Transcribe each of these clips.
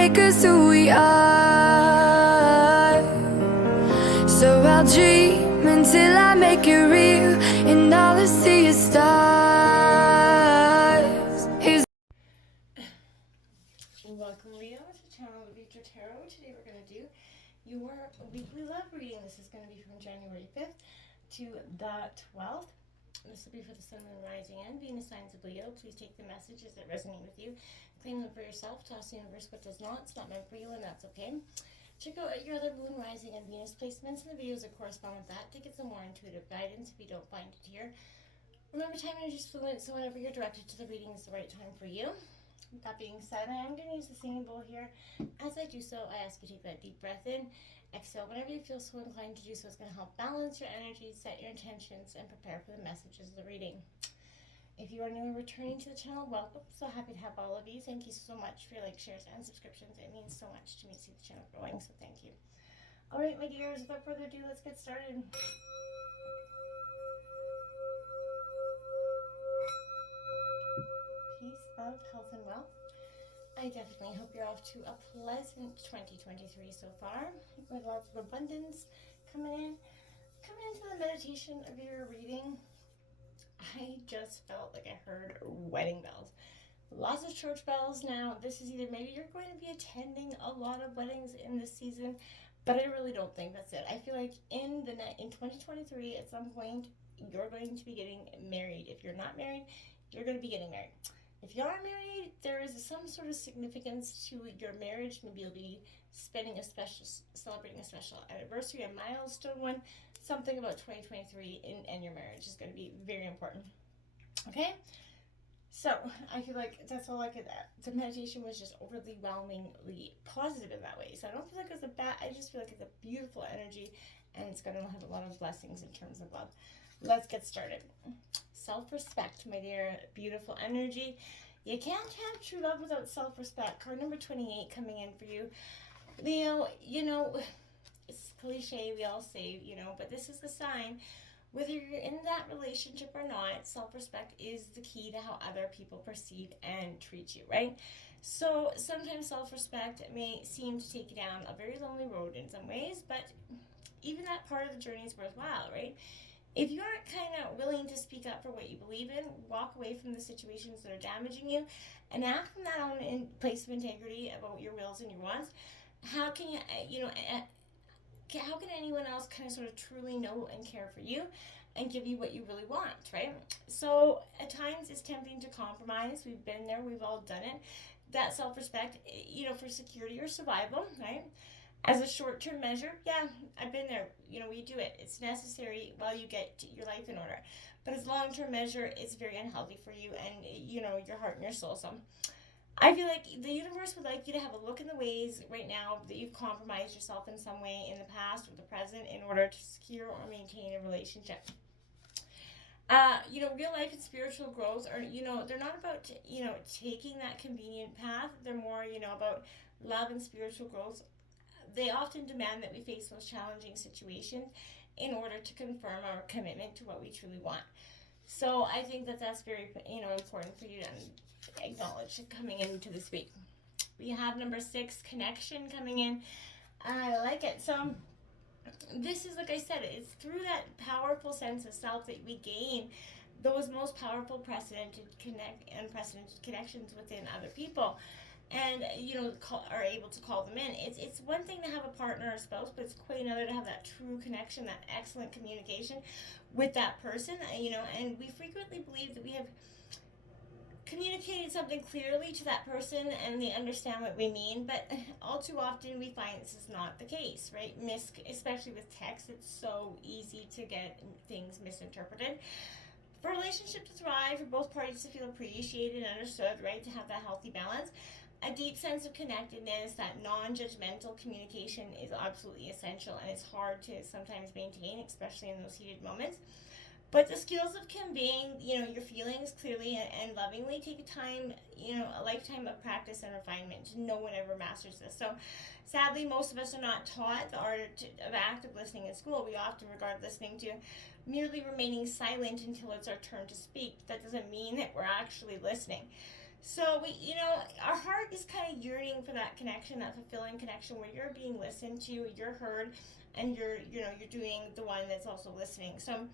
make us who we are. So I'll dream until I make it real, and all I see is stars. Welcome, Leo, to the channel of Future Tarot. Today we're going to do your weekly love reading. This is going to be from January 5th to the 12th. This will be for the Sun, Moon, Rising, and Venus signs of Leo. Please take the messages that resonate with you. Claim them for yourself. Toss the universe what does not. It's not meant for you, and that's okay. Check out your other Moon, Rising, and Venus placements and the videos that correspond with that to get some more intuitive guidance if you don't find it here. Remember, time energy is fluid, so whenever you're directed to the reading is the right time for you. With that being said, I am going to use the singing bowl here. As I do so, I ask you to take that deep breath in. Exhale whenever you feel so inclined to do so. It's going to help balance your energy, set your intentions, and prepare for the messages of the reading. If you are new and returning to the channel, welcome. So happy to have all of you. Thank you so much for your likes, shares, and subscriptions. It means so much to me to see the channel growing, so thank you. All right, my dears, without further ado, let's get started. Peace, love, health, and wealth. I definitely hope you're off to a pleasant 2023 so far, with lots of abundance coming into the meditation of your reading. I just felt like I heard wedding bells. Lots of church bells. Now, this is either maybe you're going to be attending a lot of weddings in this season, but I really don't think that's it. I feel like in 2023, at some point, you're going to be getting married. If you're not married, you're going to be getting married. If you are married, there is some sort of significance to your marriage. Maybe you'll be celebrating a special anniversary, a milestone one. Something about 2023 and your marriage is going to be very important. Okay? So, I feel like that's all I could. The meditation was just overwhelmingly positive in that way. So, I don't feel like it's a bad, I just feel like it's a beautiful energy and it's going to have a lot of blessings in terms of love. Let's get started. Self-respect, my dear, beautiful energy. You can't have true love without self-respect. Card number 28 coming in for you. Leo, you know, it's cliche, we all say, you know, but this is the sign. Whether you're in that relationship or not, self-respect is the key to how other people perceive and treat you, right? So sometimes self-respect may seem to take you down a very lonely road in some ways, but even that part of the journey is worthwhile, right? If you aren't kind of willing to speak up for what you believe in, walk away from the situations that are damaging you, and act from that own place of integrity about your wills and your wants, how can how can anyone else kind of sort of truly know and care for you and give you what you really want, right? So at times it's tempting to compromise. We've been there. We've all done it. That self-respect, you know, for security or survival, right? As a short-term measure, yeah, I've been there. You know, we do it. It's necessary while you get your life in order. But as a long-term measure, it's very unhealthy for you and, you know, your heart and your soul. So I feel like the universe would like you to have a look in the ways right now that you've compromised yourself in some way in the past or the present in order to secure or maintain a relationship. You know, real life and spiritual growth are, you know, they're not about, you know, taking that convenient path. They're more, you know, about love and spiritual growth. They often demand that we face those challenging situations in order to confirm our commitment to what we truly want. So I think that that's very, you know, important for you to acknowledge coming into this week. We have number 6, connection, coming in. I like it. So this is, like I said, it's through that powerful sense of self that we gain those most powerful unprecedented connections within other people, and you know, are able to call them in. It's one thing to have a partner or spouse, but it's quite another to have that true connection, that excellent communication with that person, you know. And we frequently believe that we have communicated something clearly to that person and they understand what we mean, but all too often we find this is not the case, right? Especially with text, it's so easy to get things misinterpreted. For a relationship to thrive, for both parties to feel appreciated and understood, right, to have that healthy balance, a deep sense of connectedness, that non-judgmental communication is absolutely essential, and it's hard to sometimes maintain, especially in those heated moments. But the skills of conveying, you know, your feelings clearly and lovingly take time, you know, a lifetime of practice and refinement. No one ever masters this. So sadly, most of us are not taught the art of active listening in school. We often regard listening to merely remaining silent until it's our turn to speak. That doesn't mean that we're actually listening. So our heart is kind of yearning for that connection, that fulfilling connection where you're being listened to, you're heard, and you're doing the one that's also listening. So,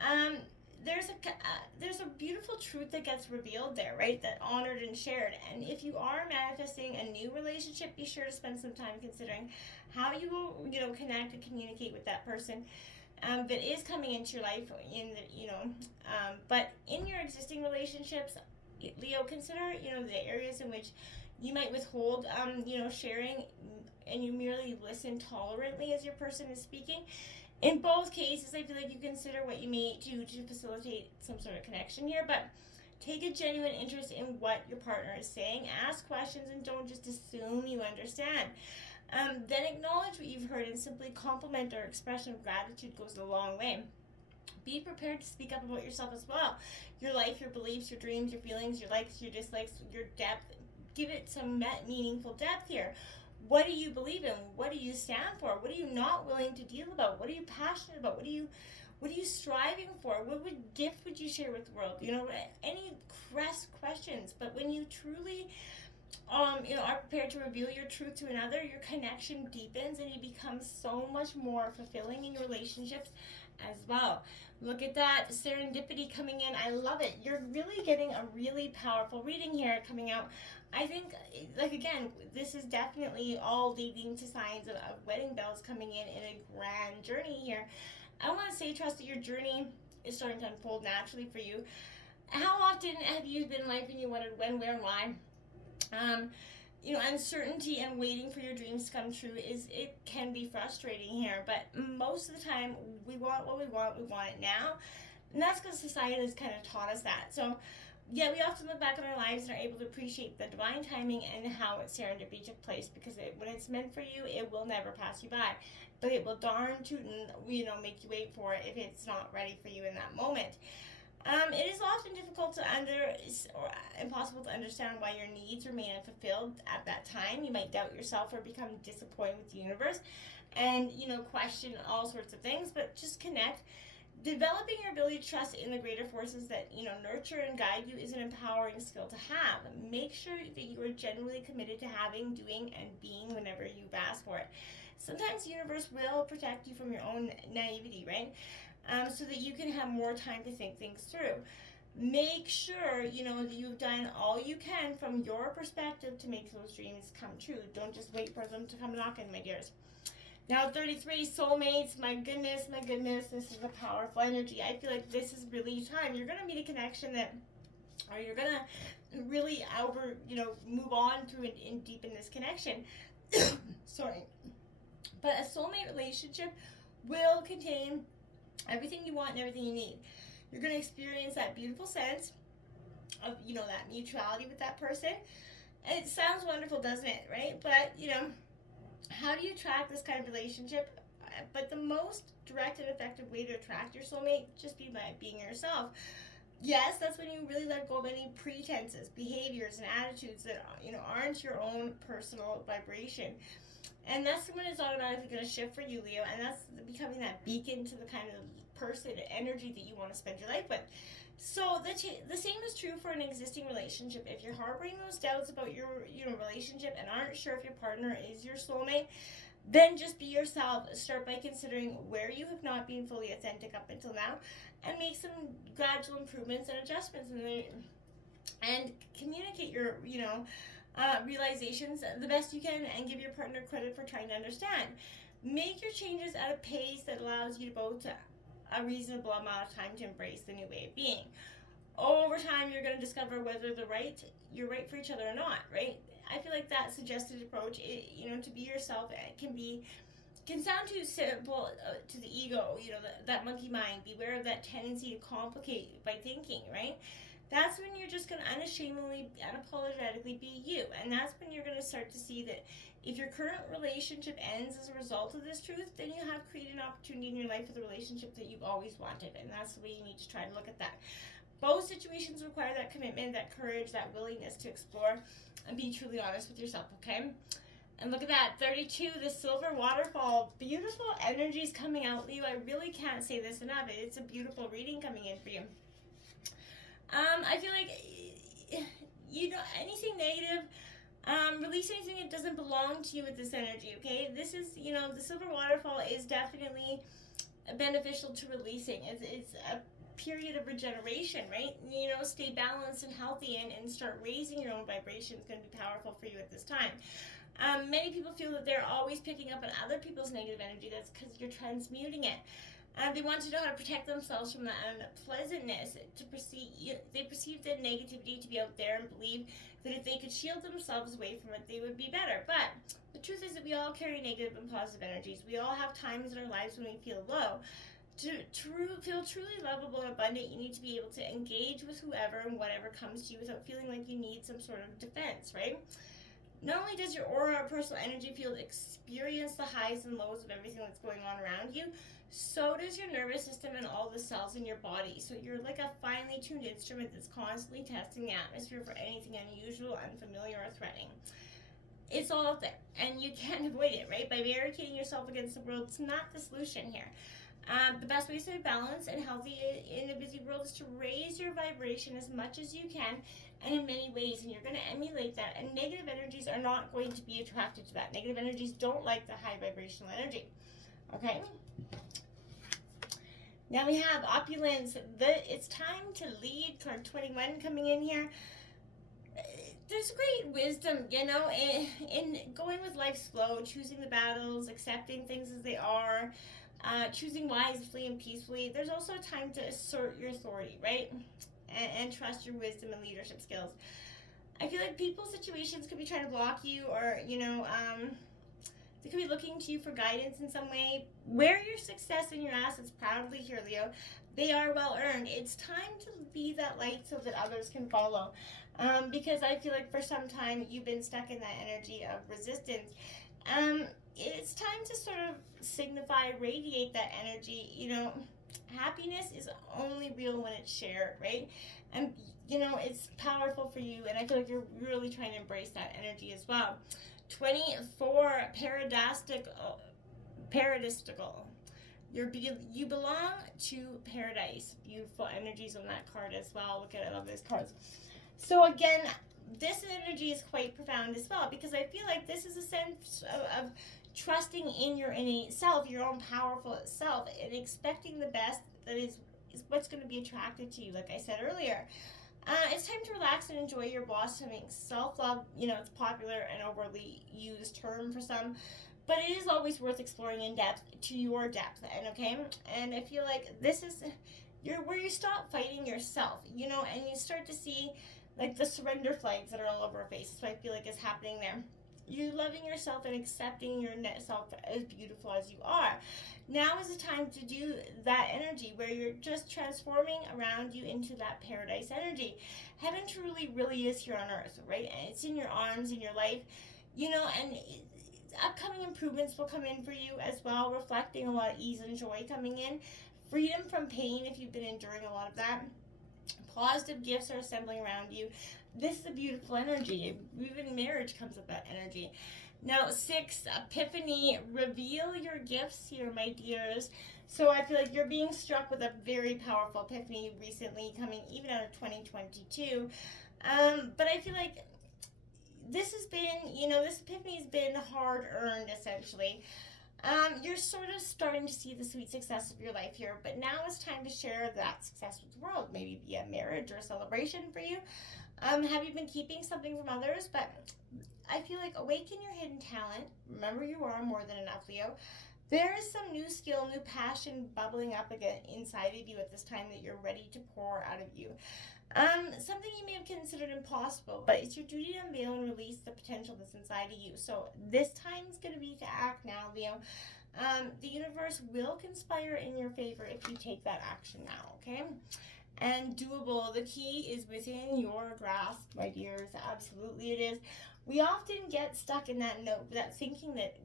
um, there's a beautiful truth that gets revealed there, right? That honored and shared. And if you are manifesting a new relationship, be sure to spend some time considering how you will, connect and communicate with that person. That is coming into your life but in your existing relationships, Leo, consider the areas in which you might withhold sharing, and you merely listen tolerantly as your person is speaking. In both cases, I feel like you consider what you may do to facilitate some sort of connection here, but take a genuine interest in what your partner is saying. Ask questions and don't just assume you understand. Then acknowledge what you've heard and simply compliment or expression of gratitude goes a long way. Be prepared to speak up about yourself as well. Your life, your beliefs, your dreams, your feelings, your likes, your dislikes, your depth. Give it some meaningful depth here. What do you believe in? What do you stand for? What are you not willing to deal about? What are you passionate about? What are you striving for? What gift would you share with the world? Any questions. But when you truly are prepared to reveal your truth to another, your connection deepens and you become so much more fulfilling in your relationships as well. Look at that serendipity coming in. I love it. You're really getting a really powerful reading here coming out. I think, again, this is definitely all leading to signs of wedding bells coming in a grand journey here. I want to say, trust that your journey is starting to unfold naturally for you. How often have you been in life and you wondered when, where, and why? Uncertainty and waiting for your dreams to come true it can be frustrating here, but most of the time we want what we want it now, and that's because society has kind of taught us that. So yeah, we often look back on our lives and are able to appreciate the divine timing and how serendipity took place, because when it's meant for you, it will never pass you by, but it will darn tootin' make you wait for it if it's not ready for you in that moment. It is often difficult or impossible to understand why your needs remain unfulfilled at that time. You might doubt yourself or become disappointed with the universe and, question all sorts of things, but just connect. Developing your ability to trust in the greater forces that, nurture and guide you is an empowering skill to have. Make sure that you are genuinely committed to having, doing, and being whenever you've asked for it. Sometimes the universe will protect you from your own naivety, right? So that you can have more time to think things through. Make sure, that you've done all you can from your perspective to make those dreams come true. Don't just wait for them to come knocking, my dears. Now, 33, soulmates, my goodness, this is a powerful energy. I feel like this is really time. You're going to meet a connection or you're going to really move on through and deepen this connection. Sorry. But a soulmate relationship will contain everything you want and everything you need. You're going to experience that beautiful sense of, that mutuality with that person. And it sounds wonderful, doesn't it, right? But, how do you attract this kind of relationship? But the most direct and effective way to attract your soulmate, just be by being yourself. Yes, that's when you really let go of any pretenses, behaviors, and attitudes that, aren't your own personal vibration. And that's when it's automatically going to shift for you, Leo, and that's becoming that beacon to the kind of person, energy that you want to spend your life with. So the same is true for an existing relationship. If you're harboring those doubts about your relationship and aren't sure if your partner is your soulmate, then just be yourself. Start by considering where you have not been fully authentic up until now, and make some gradual improvements and adjustments and communicate your realizations the best you can, and give your partner credit for trying to understand. Make your changes at a pace that allows you to both a reasonable amount of time to embrace the new way of being. Over time, you're going to discover whether you're right for each other or not, right? I feel like that suggested approach, to be yourself, can sound too simple to the ego, that monkey mind. Beware of that tendency to complicate by thinking, right? That's when you're just going to unashamedly, unapologetically be you. And that's when you're going to start to see that if your current relationship ends as a result of this truth, then you have created an opportunity in your life for the relationship that you've always wanted. And that's the way you need to try to look at that. Both situations require that commitment, that courage, that willingness to explore and be truly honest with yourself, okay? And look at that, 32, the silver waterfall. Beautiful energies coming out, Leo. I really can't say this enough. It's a beautiful reading coming in for you. I feel like, anything negative, release anything that doesn't belong to you with this energy, okay? This is, the silver waterfall is definitely beneficial to releasing. It's a period of regeneration, right? Stay balanced and healthy and start raising your own vibration. It's going to be powerful for you at this time. Many people feel that they're always picking up on other people's negative energy. That's because you're transmuting it. They want to know how to protect themselves from the unpleasantness. They perceive the negativity to be out there and believe that if they could shield themselves away from it, they would be better. But the truth is that we all carry negative and positive energies. We all have times in our lives when we feel low. To feel truly lovable and abundant, you need to be able to engage with whoever and whatever comes to you without feeling like you need some sort of defense, right? Not only does your aura or personal energy field experience the highs and lows of everything that's going on around you, so does your nervous system and all the cells in your body. So you're like a finely tuned instrument that's constantly testing the atmosphere for anything unusual, unfamiliar, or threatening. It's all out there, and you can't avoid it, right? By barricading yourself against the world, it's not the solution here. The best way to stay balanced and healthy in a busy world is to raise your vibration as much as you can, and in many ways, and you're going to emulate that. And negative energies are not going to be attracted to that. Negative energies don't like the high vibrational energy. Okay? Now we have opulence. It's time to lead. Card 21 coming in here. There's great wisdom, in going with life's flow, choosing the battles, accepting things as they are, choosing wisely and peacefully. There's also a time to assert your authority, right? And trust your wisdom and leadership skills. I feel like people's situations could be trying to block you, or, they could be looking to you for guidance in some way. Wear your success and your assets proudly here, Leo. They are well earned. It's time to be that light so that others can follow. Because I feel like for some time you've been stuck in that energy of resistance. It's time to sort of signify, radiate that energy. Happiness is only real when it's shared, right? And, it's powerful for you, and I feel like you're really trying to embrace that energy as well. 24, paradistical. You belong to paradise. Beautiful energies on that card as well. Look at it, I love these cards. So again, this energy is quite profound as well, because I feel like this is a sense of trusting in your innate self, your own powerful self, and expecting the best. That is what's going to be attracted to you, like I said earlier. It's time to relax and enjoy your blossoming. Self-love, it's popular and overly used term for some, but it is always worth exploring in depth to your depth. And I feel like this is where you stop fighting yourself, and you start to see like the surrender flags that are all over our faces. So I feel like is happening there. You loving yourself and accepting your self as beautiful as you are. Now is the time to do that energy where you're just transforming around you into that paradise energy. Heaven truly really is here on earth, right? And it's in your arms, in your life, and upcoming improvements will come in for you as well, reflecting a lot of ease and joy coming in. Freedom from pain if you've been enduring a lot of that. Positive gifts are assembling around you. This is a beautiful energy. Even marriage comes with that energy. Now, 6, Epiphany. Reveal your gifts here, my dears. So I feel like you're being struck with a very powerful epiphany recently, coming even out of 2022. But I feel like this has been, this epiphany has been hard-earned, essentially. You're sort of starting to see the sweet success of your life here, but now it's time to share that success with the world, maybe via marriage or a celebration for you. Have you been keeping something from others? But I feel like awaken your hidden talent. Remember, you are more than enough, Leo. There is some new skill, new passion bubbling up again inside of you at this time that you're ready to pour out of you. Something you may have considered impossible, but it's your duty to unveil and release the potential that's inside of you. So this time's going to be to act now, Leo. The universe will conspire in your favor if you take that action now, okay? And doable. The key is within your grasp, my dears. Absolutely it is. We often get stuck in that thinking that,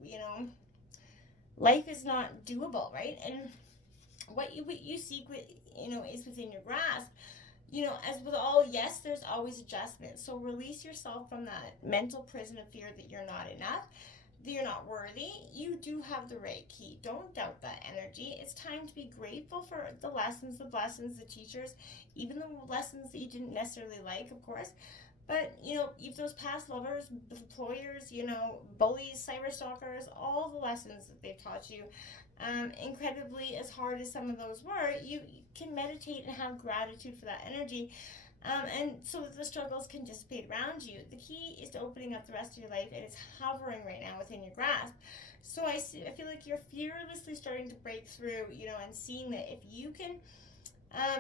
life is not doable, right? And what you seek, is within your grasp. As with all, yes, there's always adjustment. So release yourself from that mental prison of fear that you're not enough, that you're not worthy. You do have the right key. Don't doubt that energy. It's time to be grateful for the lessons, the blessings, the teachers, even the lessons that you didn't necessarily like, of course. But, you know, if those past lovers, employers, you know, bullies, cyber stalkers, all the lessons that they've taught you, incredibly, as hard as some of those were, you can meditate and have gratitude for that energy. And so that the struggles can dissipate around you. The key is to opening up the rest of your life, and it's hovering right now within your grasp. So I feel like you're fearlessly starting to break through, you know, and seeing that if you can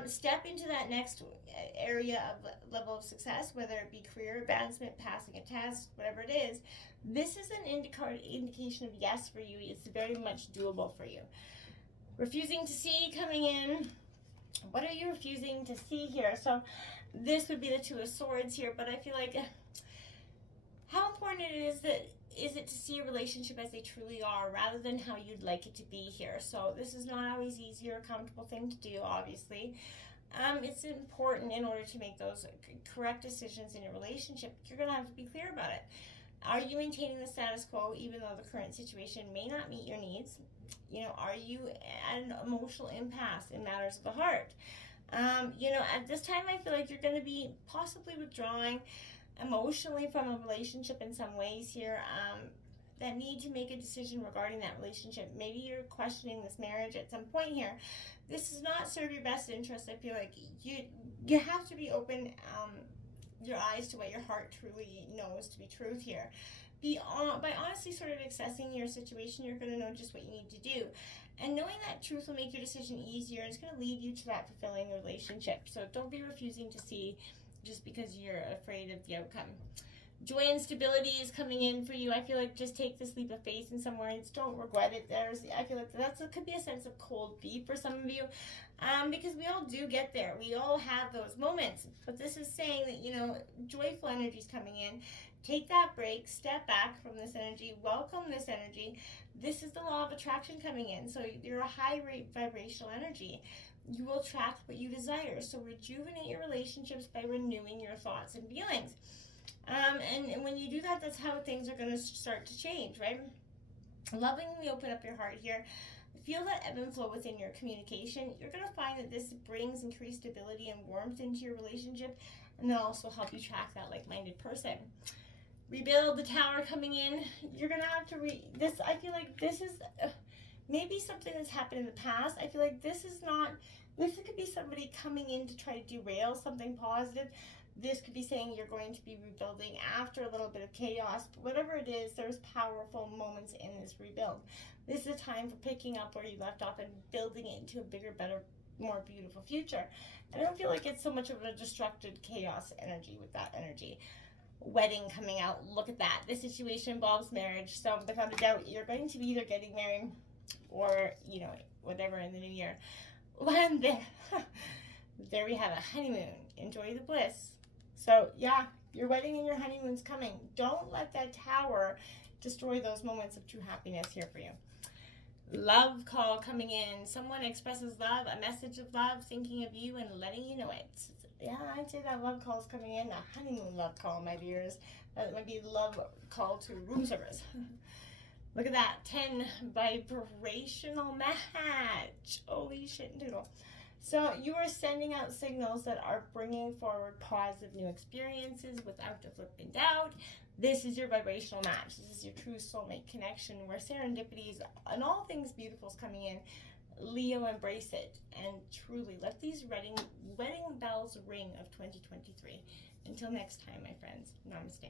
step into that next area of level of success, whether it be career advancement, passing a test, whatever it is, this is an indication of yes for you. It's very much doable for you. Refusing to see coming in. What are you refusing to see here? So this would be the Two of Swords here, but I feel like how important is it to see a relationship as they truly are rather than how you'd like it to be here. So this is not always easy or a comfortable thing to do, obviously. It's important in order to make those correct decisions in your relationship. You're going to have to be clear about it. Are you maintaining the status quo even though the current situation may not meet your needs? You know, are you at an emotional impasse in matters of the heart? You know, at this time, I feel like you're going to be possibly withdrawing emotionally from a relationship in some ways here, that need to make a decision regarding that relationship. Maybe you're questioning this marriage at some point here. This does not serve your best interest. I feel like you have to be open your eyes to what your heart truly knows to be truth here. By honestly sort of assessing your situation, you're going to know just what you need to do. And knowing that truth will make your decision easier, and it's going to lead you to that fulfilling relationship. So don't be refusing to see just because you're afraid of the outcome. Joy and stability is coming in for you. I feel like just take this leap of faith in some words. Don't regret it. I feel like could be a sense of cold feet for some of you, because we all do get there. We all have those moments. But this is saying that, you know, joyful energy is coming in. Take that break. Step back from this energy. Welcome this energy. This is the law of attraction coming in. So you're a high rate vibrational energy. You will attract what you desire. So rejuvenate your relationships by renewing your thoughts and feelings. And when you do that, that's how things are going to start to change, right? Lovingly open up your heart here. Feel that ebb and flow within your communication. You're going to find that this brings increased stability and warmth into your relationship, and they'll also help you track that like-minded person. Rebuild the Tower coming in. You're going to have to this. I feel like this is maybe something that's happened in the past. I feel like this could be somebody coming in to try to derail something positive. This could be saying you're going to be rebuilding after a little bit of chaos. But whatever it is, there's powerful moments in this rebuild. This is a time for picking up where you left off and building it into a bigger, better, more beautiful future. I don't feel like it's so much of a destructive chaos energy with that energy. Wedding coming out. Look at that. This situation involves marriage. So without a doubt, you're going to be either getting married or, you know, whatever in the new year. And there we have a honeymoon. Enjoy the bliss. So yeah, your wedding and your honeymoon's coming. Don't let that Tower destroy those moments of true happiness here for you. Love call coming in. Someone expresses love, a message of love, thinking of you and letting you know it. Yeah, I'd say that love call is coming in. A honeymoon love call, my dears. That might be love call to room service. Look at that. 10 vibrational match. Holy shit and doodle. So you are sending out signals that are bringing forward positive new experiences without a flipping doubt. This is your vibrational match. This is your true soulmate connection where serendipities and all things beautiful is coming in. Leo, embrace it and truly let these wedding bells ring of 2023. Until next time, my friends, namaste.